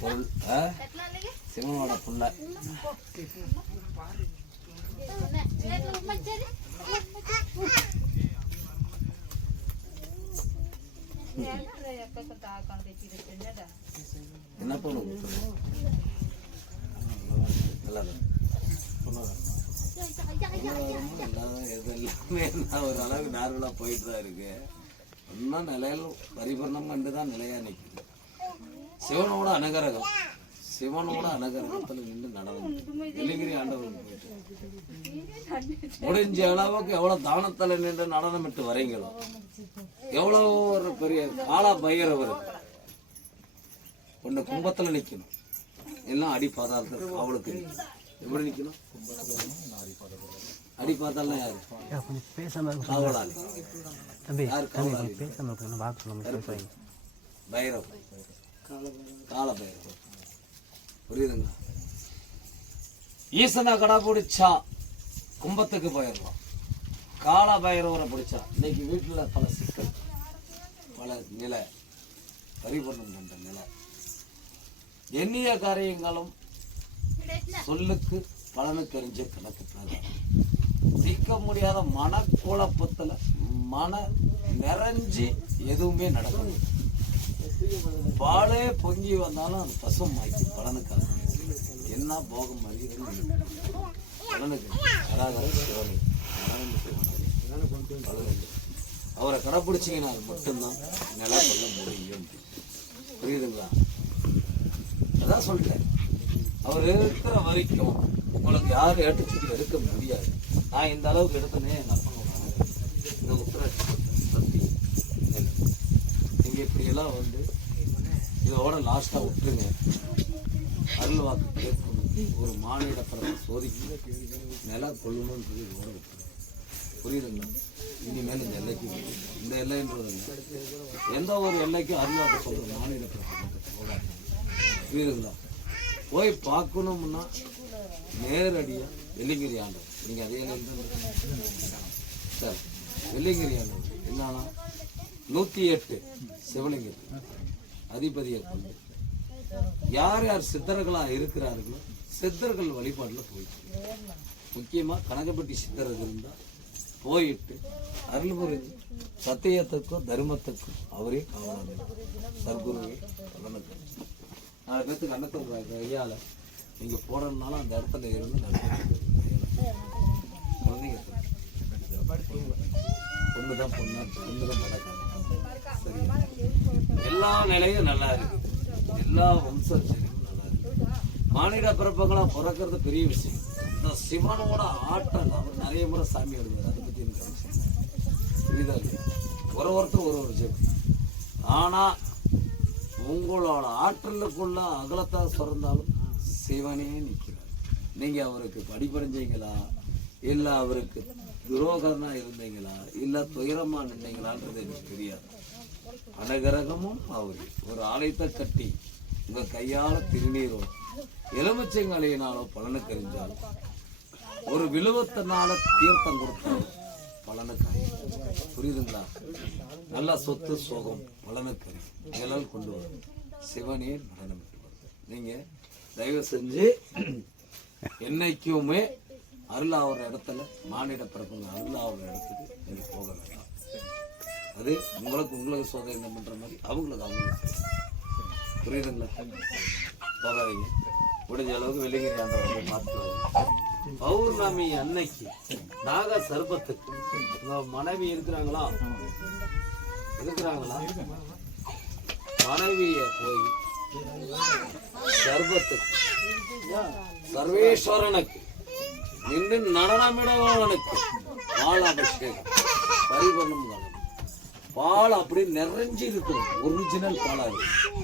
பொருள் சிவனோட புள்ள. என்ன பொண்ணு எல்லாமே ஒரு அளவுக்கு நார்மலா போயிட்டு தான் இருக்கு. இன்னும் நிலையில பரிபூர்ணம் கண்டுதான் நிலையா நிற்குது. சிவனோட அனுகிரகம், சிவனோட அனுகிரகத்துல நின்று நடனம் வெள்ளிங்கிரி ஆண்டவன் போயிட்டு முடிஞ்ச அளவுக்கு எவ்வளவு தானத்துல நின்று நடனமிட்டு வரீங்களோ, எவ்வளவு ஒரு பெரிய காலா பைரவர் ஒன்று கும்பத்துல நிக்கணும், எல்லாம் அடி பாதாளத்துல அவளுக்கு எப்படி நிக்கணும்? அடி பாதாளம் யாரு? காவலாளி. பைரவ், கால பைரவ். புரியுதுங்களா? ஈசனா கடா பிடிச்சா கும்பத்துக்கு போயிடலாம். கால பைரவரை பிடிச்சா இன்னைக்கு வீட்டுல பல சிக்கல், பல நிலை பரிபூர்ணம் பண்ற நிலை, எண்ணிய காரியங்களும் சொல்லுக்கு பலனுக்கு அறிஞ்ச கணக்கு பிரகாரம் தீர்க்க முடியாத மனக்குழப்பத்துல மன நிறைஞ்சி எதுவுமே நடக்கும். பாலே பொங்கி வந்தாலும் அது பசும் ஆக்கி பலனுக்காக என்ன போகம் அறிகிறது பலனுக்கு அவரை கடைப்பிடிச்சிங்கன்னா அது மட்டும்தான் நிலை கொள்ள முடியும். புரியுதுங்களா? அதான் சொல்லிட்டேன். அவர் இருக்கிற வரைக்கும் உங்களுக்கு யாரும் ஏற்றுச்சுட்டு எடுக்க முடியாது. நான் இந்த அளவுக்கு எடுத்தனே எங்கள் அப்பா இந்த உத்தர சக்தி நீங்கள் இப்படியெல்லாம் வந்து இதோட லாஸ்ட்டாக விட்டுருங்க. அருள் வாக்கு கேட்கணும், ஒரு மாநில படத்தை சோதிக்க நில கொள்ளணும்ன்றது இதோட விட்டுருங்க. புரியுதுங்களா? இனிமேல் இந்த எல்லைக்கு இந்த எல்லைன்றது எந்த ஒரு எல்லைக்கும் அருள் வாக்கு சொல்கிற மாநில படத்தை போகாது. புரியுதுங்களா? போய் பார்க்கணும்னா நேரடியாக வெள்ளிங்கிரி ஆண்டவர், நீங்கள் அதே சார் வெள்ளிங்கிரி ஆண்டவர் என்னன்னா 108 சிவலிங்கம் அதிபதியை கொண்டு யார் யார் சித்தர்களாக இருக்கிறார்களோ சித்தர்கள் வழிபாட்டில் போயிட்டு, முக்கியமாக கனகப்பட்டி சித்தர்கள் இருந்தால் போயிட்டு அருள் புரிஞ்சு சத்தியத்துக்கும் தர்மத்துக்கும் அவரே காவலாக சர்க்குருவே பலனுக்கு 4 பேர்த்துக்கு அன்னத்தை கையால் நீங்கள் போடணுன்னாலும் அந்த இடத்துல இருந்து குழந்தைங்க பொண்ணு தான் நடக்காது. சரியா? எல்லா நிலையும் நல்லா இருக்கு, எல்லா வம்சத்தையும் நல்லா இருக்கு. மானிட பிறப்பங்களா பிறக்கிறது பெரிய விஷயம். இந்த சிவனோட ஆற்றல் அவர் நிறைய முறை சாமி ஆடுவார். அதை பற்றி எனக்கு புரியுதா? ஒருத்தர் ஒரு விஷயம். ஆனால் உங்களோட ஆற்றலுக்குள்ள அகலத்தை சுரந்தாலும் சிவனே நிற்கிறார். நீங்கள் அவருக்கு படிப்படைஞ்சீங்களா, இல்லை அவருக்கு துரோகமா இருந்தீங்களா, இல்லை துயரமா நின்றீங்களான்றது எனக்கு தெரியாது. அனுகிரகமும் அவரு ஒரு ஆலயத்தை கட்டி உங்கள் கையால் திருநீரோ எலுமிச்சங்கலையினாலோ பலனுக்கு அறிஞ்சாலும், ஒரு விழுவத்தினால தீர்த்தம் கொடுத்தாலும் பலனுக்கு. புரியுதுங்களா? நல்லா சொத்து சோகம் பலனுக்கு இதெல்லாம் கொண்டு வரும். சிவனே நடனமிட்டு வரும். நீங்கள் தயவு செஞ்சு என்னைக்குமே அருள் ஆகிற இடத்துல மானிட பிறப்புங்க அருள் ஆகிற இடத்துக்கு நீங்கள் போக வேண்டாம். அது உங்களுக்கு சோதனை பண்ணுற மாதிரி அவங்களுக்கு. புரியுதுங்களா? போகாதீங்க. முடிஞ்ச அளவுக்கு வெள்ளிங்கிரி ஆண்டவரை பார்த்து பௌர்ணமி அன்னைக்கு நாக சர்பத்துக்கு மனைவி இருக்கிறாங்களா மனைவிய போய் சர்பத்துக்கு சர்வேஸ்வரனுக்கு நின்று நடனமிடவனுக்கு பால் அபிஷேகம் பரிபூர்ணம் காலம். பால் அப்படி நிறைஞ்சு இருக்கும். ஒரிஜினல் பால்,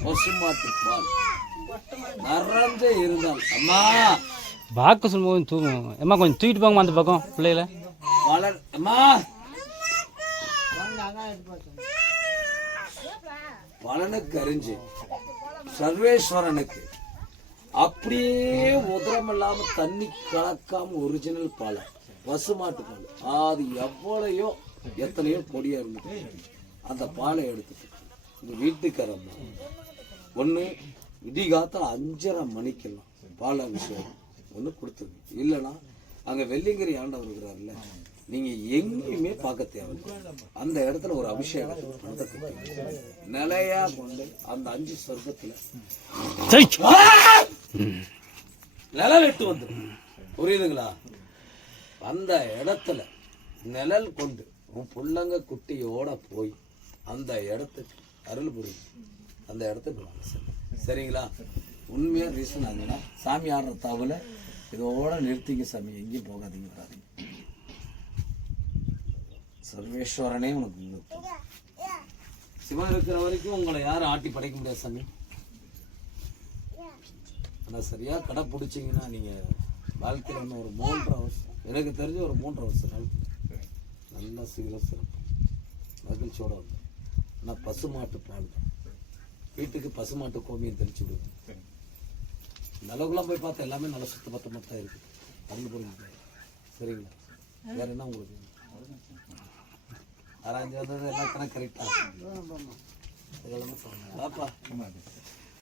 பசுமாட்டு பால் நிறைஞ்சே இருந்தால் அம்மா பார்க்க சொல்லும்போது தூக்கும். அம்மா கொஞ்சம் தூக்கிட்டு போங்கம்மா அந்த பக்கம் பிள்ளைகள. அம்மா பலனுக்கு அறிஞ்சு சர்வேஸ்வரனுக்கு அப்படியே உதரம் இல்லாம தண்ணி கலக்காம ஒரிஜினல் பால் பசுமாட்டு பால். அது எவ்வளையோ எத்தனையோ பொடியா இருந்துட்டு அந்த பாலை எடுத்துட்டு உங்க வீட்டுக்காரம்மா ஒன்று விடிகாத்தால் 5:30 மணிக்கெல்லாம் பால் அபிஷேகம் ஒன்று கொடுத்துருங்க. இல்லைன்னா அங்கே வெள்ளிங்கிரி ஆண்டவர் இருக்கிறாருல்ல, நீங்கள் எங்கேயுமே பார்க்க தேவையில்லை. அந்த இடத்துல ஒரு அபிஷேகம் நிலையா கொண்டு அந்த 5 சொர்க்கத்தில் நிழல் எட்டு வந்து, புரியுதுங்களா? அந்த இடத்துல நிழல் கொண்டு உன் புள்ளங்க குட்டியோட போய் அந்த இடத்துக்கு அருள் புரியும். அந்த இடத்துக்கு வாங்க சார், சரிங்களா? உண்மையாக ரீசன் ஆகுதுன்னா சாமி ஆடுற தவிர இதோட நிறுத்திங்க சாமி, எங்கேயும் போகாதீங்க, வராதிங்க. சர்வேஸ்வரனே உனக்கு சிவன் இருக்கிற வரைக்கும் உங்களை யாரும் ஆட்டி படைக்க முடியாது சாமி. ஆனால் சரியாக கடை பிடிச்சிங்கன்னா நீங்கள் வாழ்க்கையில் இன்னும் ஒரு 3.5 வருஷம், எனக்கு தெரிஞ்ச ஒரு 3.5 வருஷம் நல்லா சீக்கிரம் சிறப்பு மகிழ்ச்சியோட வந்து. ஆனால் பசுமாட்டு பால் தான், வீட்டுக்கு பசுமாட்டு கோமியம் தெளிச்சு விடுவேன். நிலவுக்குலாம் போய் பார்த்தா எல்லாமே நல்லா சுத்த பத்தமாக தான் இருக்குது. அருந்து புரிஞ்சு, சரிங்களா? வேற என்ன உங்களுக்கு ஆராய்ச்சி வந்தது எல்லாம் கரெக்டாக பாப்பா.